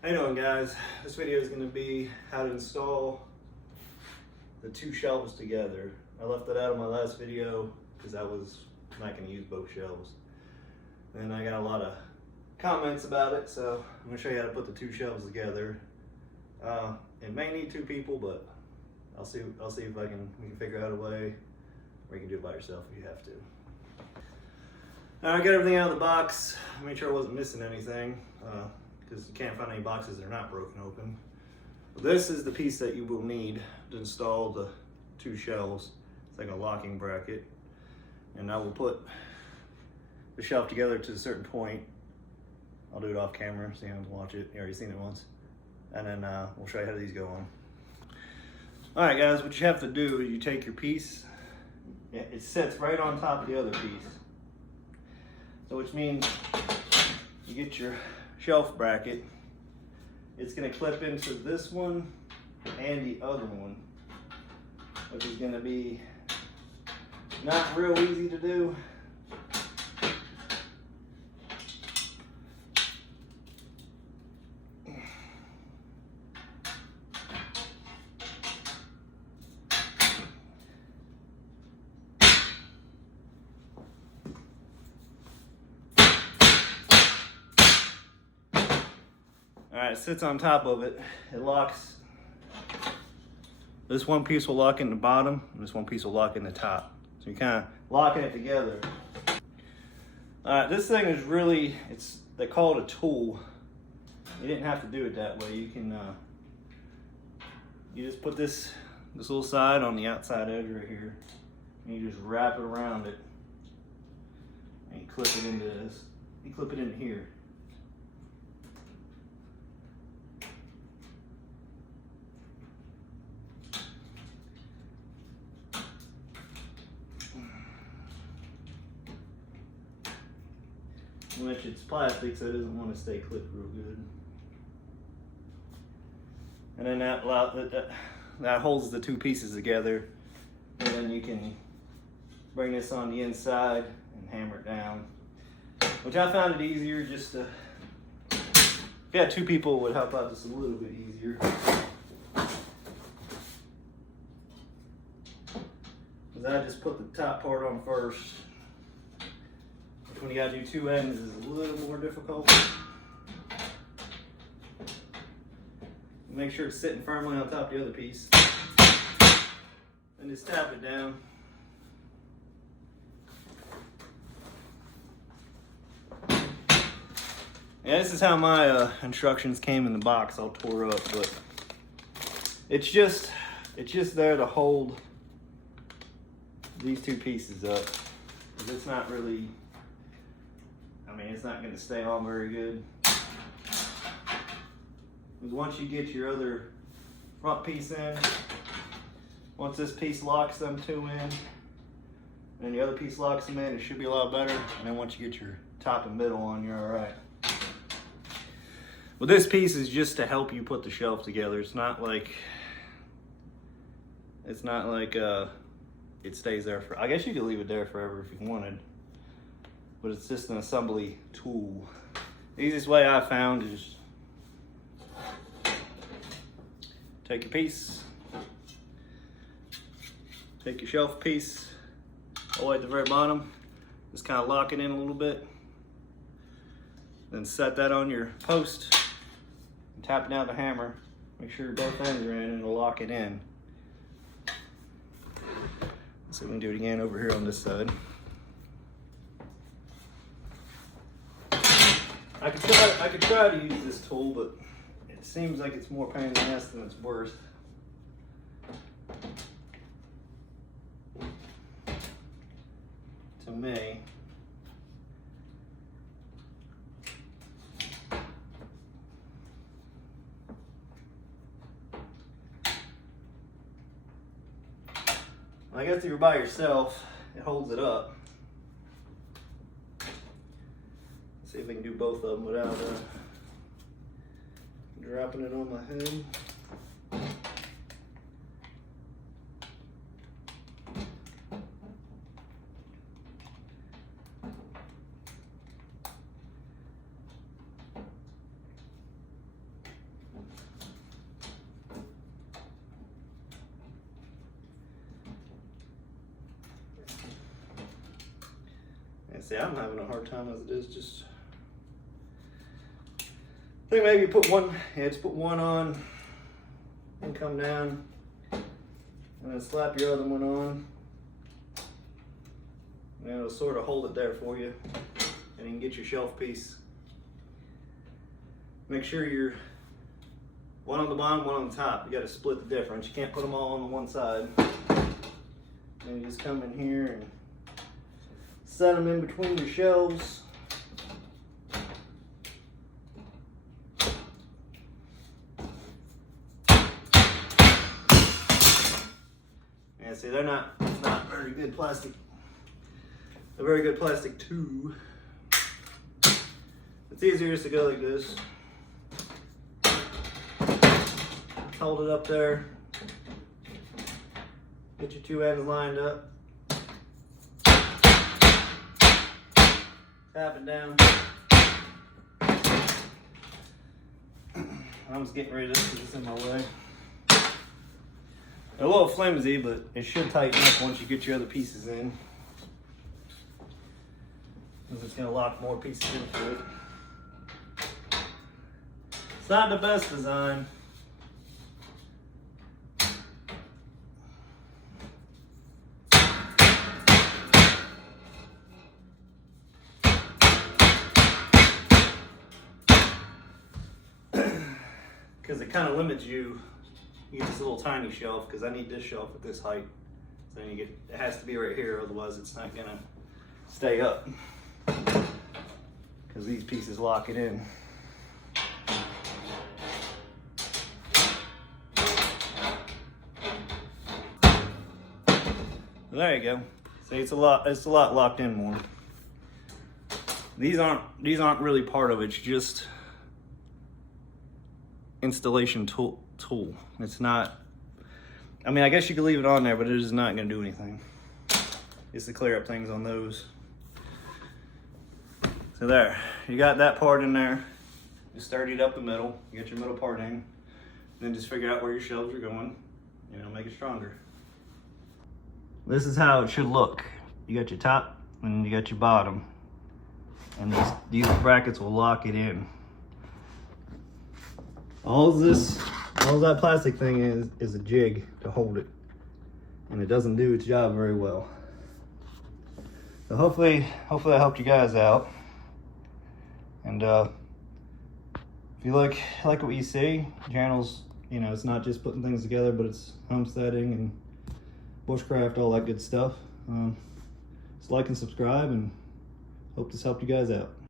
How you doing, guys? This video is going to be how to install the two shelves together. I left that out of my last video because I was not going to use both shelves. And I got a lot of comments about it, so I'm going to show you how to put the two shelves together. It may need two people, but I'll see if we can figure out a way where you can do it by yourself if you have to. Now, I got everything out of the box. I made sure I wasn't missing anything. Because you can't find any boxes that are not broken open. This is the piece that you will need to install the two shelves. It's like a locking bracket. And I will put the shelf together to a certain point. I'll do it off camera so you don't have to watch it. You already seen it once. And then we'll show you how these go on. Alright guys, what you have to do is you take your piece. It sits right on top of the other piece. So which means you get your shelf bracket. It's going to clip into this one and the other one, which is going to be not real easy to do. Alright, it sits on top of it. It locks. This one piece will lock in the bottom, and this one piece will lock in the top. So you're kind of locking it together. Alright, this thing is really, they call it a tool. You didn't have to do it that way. You can, you just put this little side on the outside edge right here, and you just wrap it around it, and you clip it into this. You clip it in here. Which it's plastic, so it doesn't want to stay clipped real good. And then that holds the two pieces together. And then you can bring this on the inside and hammer it down. Which I found it easier just to, if you had two people, it would help out just a little bit easier. Because I just put the top part on first. When you gotta do two ends is a little more difficult. Make sure it's sitting firmly on top of the other piece. And just tap it down. Yeah, this is how my instructions came in the box, all tore up, but it's just there to hold these two pieces up. It's not really, it's not going to stay on very good. Because once you get your other front piece in, once this piece locks them two in, and the other piece locks them in, it should be a lot better. And then once you get your top and middle on, you're all right. Well, this piece is just to help you put the shelf together. It's not like it stays there for, I guess you could leave it there forever if you wanted. But it's just an assembly tool. The easiest way I found is take your piece, take your shelf piece, all the way at the very bottom, just kind of lock it in a little bit, then set that on your post, and tap it down with a hammer, make sure both ends are in, and it'll lock it in. So we can do it again over here on this side. I could try to use this tool, but it seems like it's more pain in the ass than it's worth. To me. I guess if you're by yourself, it holds it up. See if we can do both of them without dropping it on my head. See, I'm having a hard time as it is. Just I think maybe put one. Yeah, just put one on and come down, and then slap your other one on. And it'll sort of hold it there for you, and you can get your shelf piece. Make sure you're one on the bottom, one on the top. You got to split the difference. You can't put them all on the one side. And you just come in here and set them in between your shelves. And see, it's not very good plastic. A very good plastic too. It's easier just to go like this. Hold it up there. Get your two ends lined up. Tap it down. I'm just getting rid of this because it's in my way. A little flimsy, but it should tighten up once you get your other pieces in. Because it's going to lock more pieces into it. It's not the best design. Because it kind of limits you. You get this little tiny shelf, because I need this shelf at this height. So then it has to be right here, otherwise it's not gonna stay up. Because these pieces lock it in. There you go. See, it's a lot locked in more. These aren't really part of it. It's just installation tool. It's not, I mean, I guess you could leave it on there, but it is not going to do anything. Just to clear up things on those. So there, you got that part in there. Just sturdy up the middle. You get your middle part in. Then just figure out where your shelves are going. You know, make it stronger. This is how it should look. You got your top and you got your bottom. And these brackets will lock it in. All that plastic thing is a jig to hold it. And it doesn't do its job very well. So hopefully I helped you guys out. And if you like what you see, the channel's, you know, it's not just putting things together, but it's homesteading and bushcraft, all that good stuff. Just like and subscribe, and hope this helped you guys out.